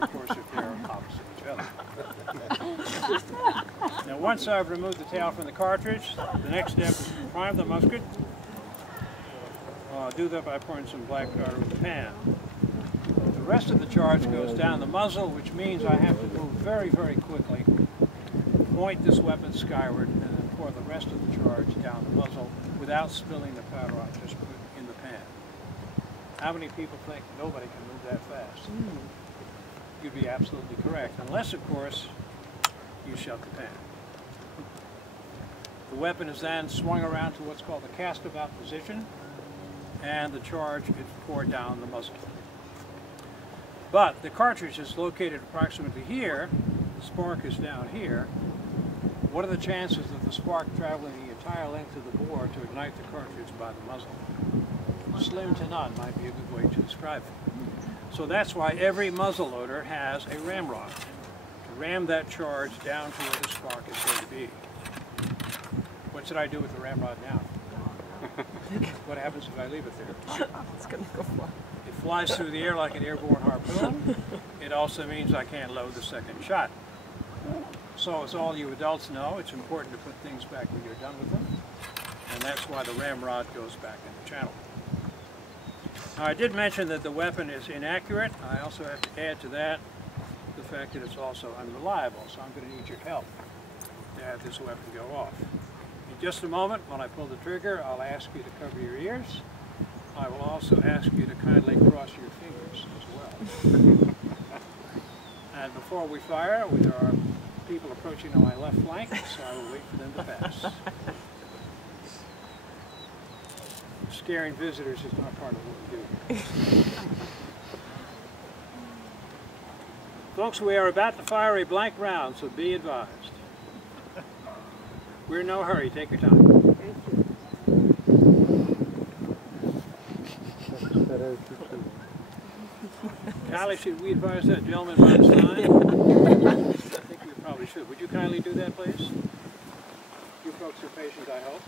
of course, if they're opposite each other. Now, once I've removed the tail from the cartridge, the next step is to prime the musket. I'll do that by pouring some black powder in the pan. The rest of the charge goes down the muzzle, which means I have to move very, very quickly, point this weapon skyward, and then pour the rest of the charge down the muzzle without spilling the powder I just put in the pan. How many people think nobody can move that fast? You'd be absolutely correct, unless, of course, you shut the pan. The weapon is then swung around to what's called the cast-about position, and the charge is poured down the muzzle. But the cartridge is located approximately here, the spark is down here. What are the chances of the spark traveling the entire length of the bore to ignite the cartridge by the muzzle? Slim to none might be a good way to describe it. So that's why every muzzle loader has a ramrod to ram that charge down to where the spark is going to be. What should I do with the ramrod now? What happens if I leave it there? It's going to go fly. It flies through the air like an airborne harpoon. It also means I can't load the second shot. So as all you adults know, it's important to put things back when you're done with them. And that's why the ramrod goes back in the channel. Now, I did mention that the weapon is inaccurate. I also have to add to that the fact that it's also unreliable. So I'm going to need your help to have this weapon go off. In just a moment, when I pull the trigger, I'll ask you to cover your ears. I will also ask you to kindly cross your fingers as well. And before we fire, there are people approaching on my left flank, so I will wait for them to pass. Scaring visitors is not part of what we do. Folks, we are about to fire a blank round, so be advised. We're in no hurry. Take your time. Thank you. Kylie, should we advise that gentleman by his time? I think we probably should. Would you kindly do that, please? You folks are patient, I hope.